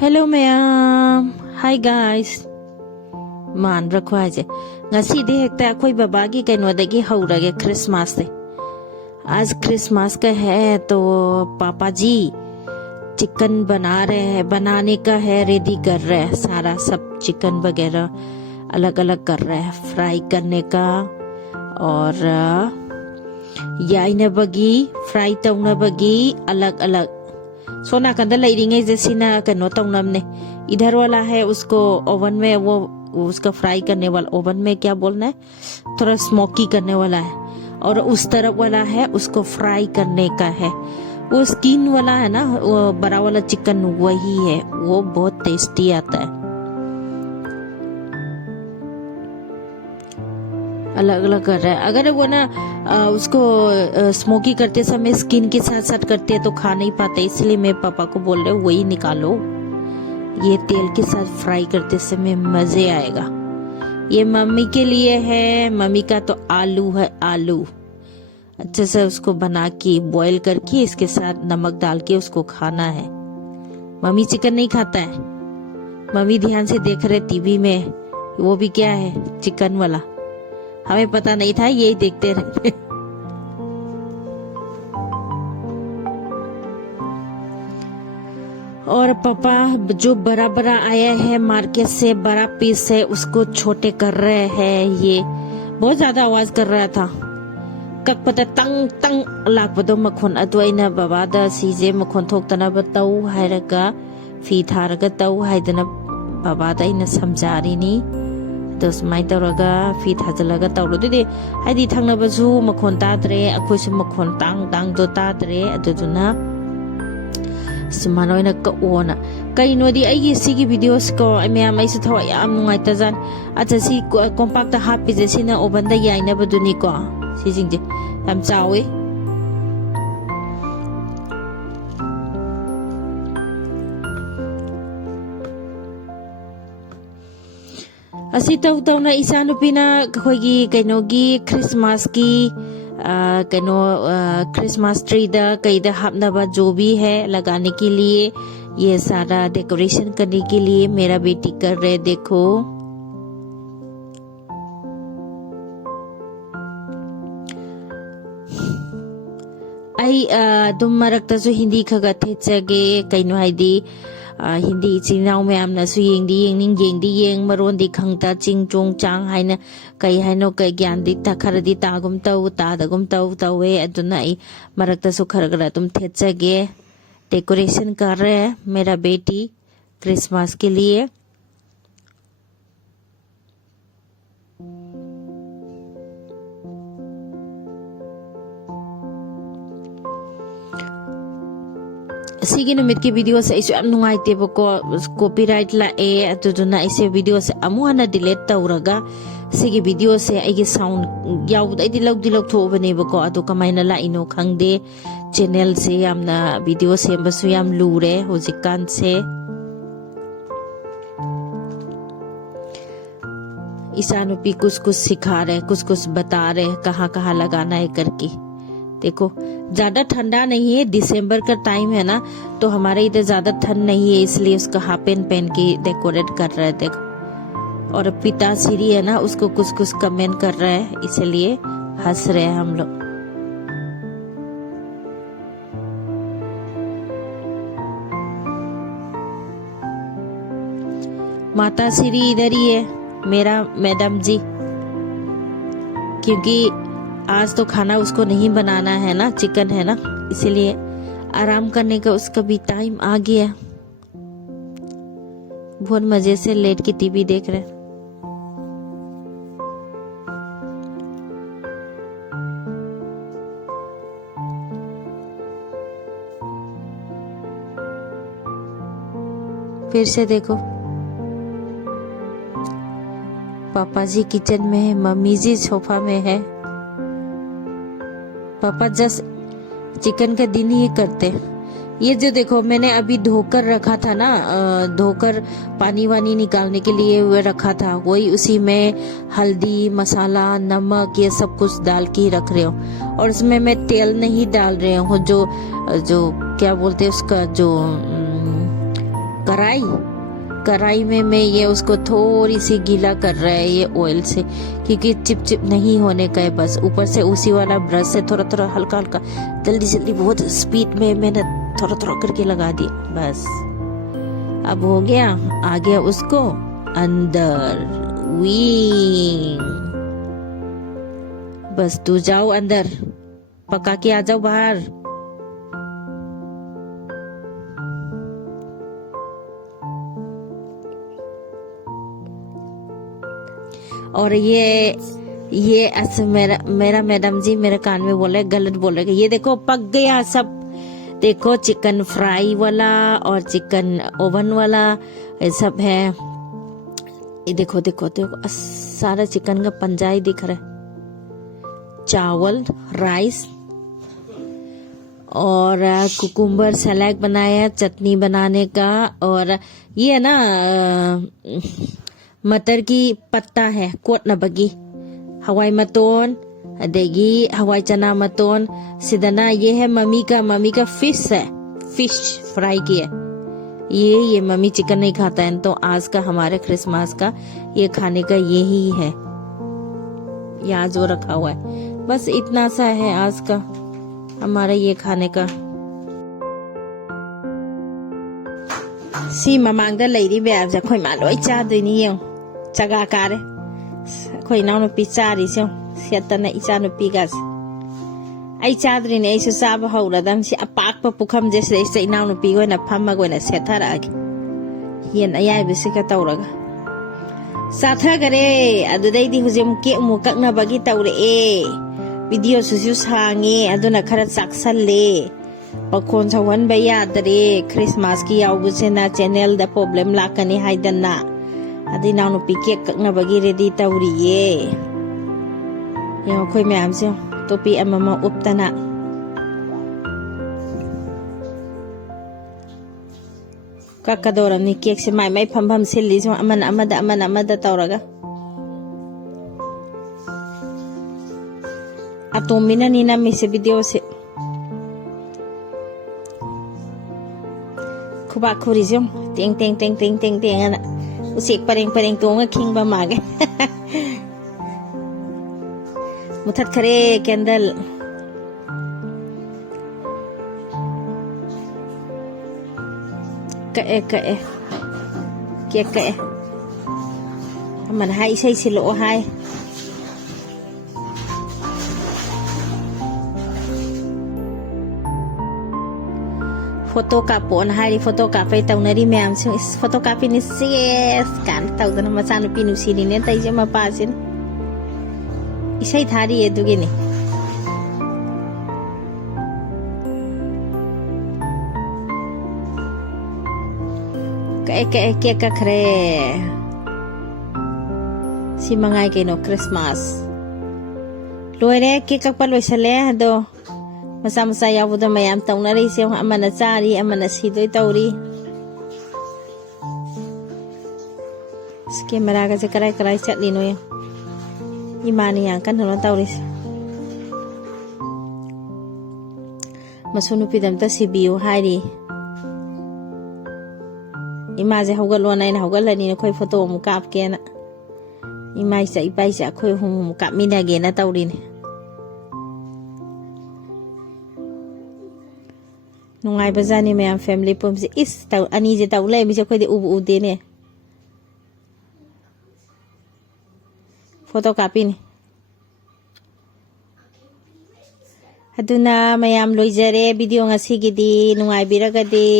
Hello ma'am. Hi guys. Man rakwaje. Ngasi hekta akhoi baba की कनोदगी हौरगे Christmas से। आज Christmas का है तो पापा जी चिकन बना रहे हैं, बनाने का है, रेडी कर रहे हैं, सारा सब चिकन वगैरह अलग अलग कर रहे हैं फ्राई करने का। और याइने बगी फ्राई तौना बगी अलग अलग सोना कंदा लइरिंगे जैसिना कनो तौनमने। इधर वाला है उसको ओवन में वो उसका फ्राई करने वाला, ओवन में क्या बोलना है, थोड़ा स्मोकी करने वाला है। और उस तरफ वाला है उसको फ्राई करने का है। वो स्किन वाला है ना, वो बड़ा वाला चिकन वही है, वो बहुत टेस्टी आता है। अलग अलग कर रहा है। अगर वो ना उसको स्मोकी करते समय स्किन के साथ साथ करते हैं तो खा नहीं पाते, इसलिए मैं पापा को बोल रहे वही निकालो, ये तेल के साथ फ्राई करते समय मजे आएगा। ये मम्मी के लिए है, मम्मी का तो आलू है, आलू अच्छे से उसको बना के बॉईल करके इसके साथ नमक डाल के उसको खाना है। मम्मी चिकन नहीं खाता है, मम्मी ध्यान से देख रहे टीवी में, वो भी क्या है चिकन वाला, हमें पता नहीं था, यही देखते रहते। और पापा जो बड़ा बड़ा आया है मार्केट से, बड़ा पीस है, उसको छोटे कर रहे हैं। ये बहुत ज्यादा आवाज कर रहा था, कक पता तंग तंग लापदो मखोन अदुआइना बाबादा सीजे मखोन थोक्तना बताऊ हायरगा फी थारगा तऊ हायदना बाबादा इना समझारिनी। तो सुमाय तौरगा फी थाजलगा तौरुदे हायदि थांगनाबसु मखोन ताद्रे, अखोइसु मखोन तांग तांग दो ताद्रे, अदुदुना सुमानोइना कओना कइनोदि आइगी सिगी वीडियोस को मैम आइसु थवा याम नुंगाइताजान। अच्छा सी कॉम्पैक्ट हापिजे सिना ओबनदा याइनाबदुनी को सिजिंजे याम चावे। असी तौ तौना इसा नुपिना खोगी कइनोगी क्रिसमस की कइनो क्रिसमस ट्री दा कइदा हापनाबा जो भी है लगाने के लिए, ये सारा डेकोरेशन करने के लिए मेरा बेटी कर रहे। देखो आई दुम मरक्तसु हिंदी खगा थेचगे कइनो हाइदी हिंदी इचिनाव मैमनसु येंदी येंनिंग येंदी येंग मरोंदी खंगता चिंग चोंग चांग हाइना कई हाइनो कई ज्ञान दी खरदी तागुम तौ तादगुम तौ तौवे अदुना आई मरक्तसु खरगरा तुम थेचगे। डेकोरेशन कर रहे हैं मेरा बेटी क्रिसमस के लिए। सिगी नुमित की वीडियो से इसे नुंगाइते बको कॉपीराइट लाए, अदुदुना इसे वीडियो से अमुहना डिलीट तौरगा सिगी वीडियो से आइगे साउंड याउद आइदि लौग थोबने बको अदु कमाइना लाइनो खंगदे। चैनल से यामना वीडियो सेमबसु याम लूरे होजिकान से। ईसानुपी कुछ सिखा रहे, कुछ बता रहे कहाँ कहाँ लगाना है करके। देखो ज्यादा ठंडा नहीं है, दिसंबर का टाइम है ना, तो हमारे इधर ज्यादा ठंड नहीं है, इसलिए उसका हाफ पैंट पहन के डेकोरेट कर रहे हैं। देखो और पिता श्री है ना, उसको कुछ कमेंट कर रहे हैं, इसलिए हंस रहे हैं हम लोग। माता श्री इधर ही है मेरा मैडम जी, क्योंकि आज तो खाना उसको नहीं बनाना है ना, चिकन है ना, इसीलिए आराम करने का उसका भी टाइम आ गया। बहुत मजे से लेट के टीवी देख रहे। फिर से देखो पापा जी किचन में है, मम्मी जी सोफा में है। पापा जस्ट चिकन के दिन ही करते। ये जो देखो मैंने अभी धोकर रखा था ना, धोकर पानी वानी निकालने के लिए वो रखा था, वही उसी में हल्दी मसाला नमक ये सब कुछ डाल के ही रख रही हूँ। और उसमें मैं तेल नहीं डाल रही हूँ, जो जो क्या बोलते हैं उसका, जो कढ़ाई कढ़ाई में मैं ये उसको थोड़ी सी गीला कर रहा है ये ऑयल से, क्योंकि चिपचिप नहीं होने का है। बस ऊपर से उसी वाला ब्रश से थोड़ा थोड़ा हल्का हल्का जल्दी जल्दी बहुत स्पीड में मैंने थोड़ा थोड़ा करके लगा दिया। बस अब हो गया, आ गया उसको अंदर। वी बस तू जाओ अंदर, पका के आ जाओ बाहर। और ये ऐसे मेरा मैडम जी मेरे कान में बोले, गलत बोल रहे, ये देखो पक गया सब। देखो चिकन फ्राई वाला और चिकन ओवन वाला ये सब है। ये देखो देखो देखो सारा चिकन का पंजा ही दिख रहा है। चावल, राइस और कुकुम्बर सलाद बनाया, चटनी बनाने का। और ये है ना मटर की पत्ता है, कोट न बगी, हवाई मतोन, अदेगी हवाई चना मतोन। सिदना ये है मम्मी का फिश है, फिश फ्राई किया। ये मम्मी चिकन नहीं खाता है, तो आज का हमारे क्रिसमस का ये खाने का यही है, यहाँ जो रखा हुआ है। बस इतना सा है आज का हमारा ये खाने का। सी ममांगदा लैरी मैम अखोई मा लोई चादोइनी यें चगा कारे अखोई इनाउनुपी चारिसे सेत्तना इचानुपीगासे आई चाद्रिने आइसु चाबा हौरदम सि अपाकपा पुखमजे सिदैसे इनाउनुपी गोइना फम्मगा ओइना सेथारागे येन अयाइबसिगा तौरगा साथगरे अदुदैदि हुजे मुके मु कक्नबगी तौरए वीडियो सुसु सांगे अदुना खरा चाक्सल्ले पकोन सवहनबा यादरे क्रिसमस की यावबसेना चैनल दा प्रॉब्लम लाकनी हाइदना अदि नाउनुपी केक कक्नबगी रेडी तौरिये यो खोई मैम से टोपी अममा उपतना कक्कदोरमनी केक से माई माई फम सिल्ली जो अमदा तौरगा अतोमिना नीना मिसे वीडियो से खुबा खुरी जो tang tang tang tang tang tang ana usik pareng tonga king ba mage mutat khare candle ka man hai sai silo hai photo कापोन हारी फोटो कापै तौनरी मैम से फोटो कापी नि सीएस कान तौदन मचानु पिनु सिनी ने तैजे मपासिन इसै थारी एदुगिनी के खरे si mangai keno Christmas loire ke kakpa loisale do masa masa yabuda mayam taunari se amana chari amana sidoi tauri camera ga se karai chatli no imani yang kan hono tauri masunu pidam ta sibiu hairi imaje haugal wana ina haugal lani khoi photo mu kap ke na imai sai pai sa khoi hum kap mina ge na tauri ni nungai bazani ma'am family पम से इस ताउ अनि जे ताउ ले मिसे खोदे उब उदे ने photo copy ने अदुना मैम लोइजरे video ngasi gidi nungai biragade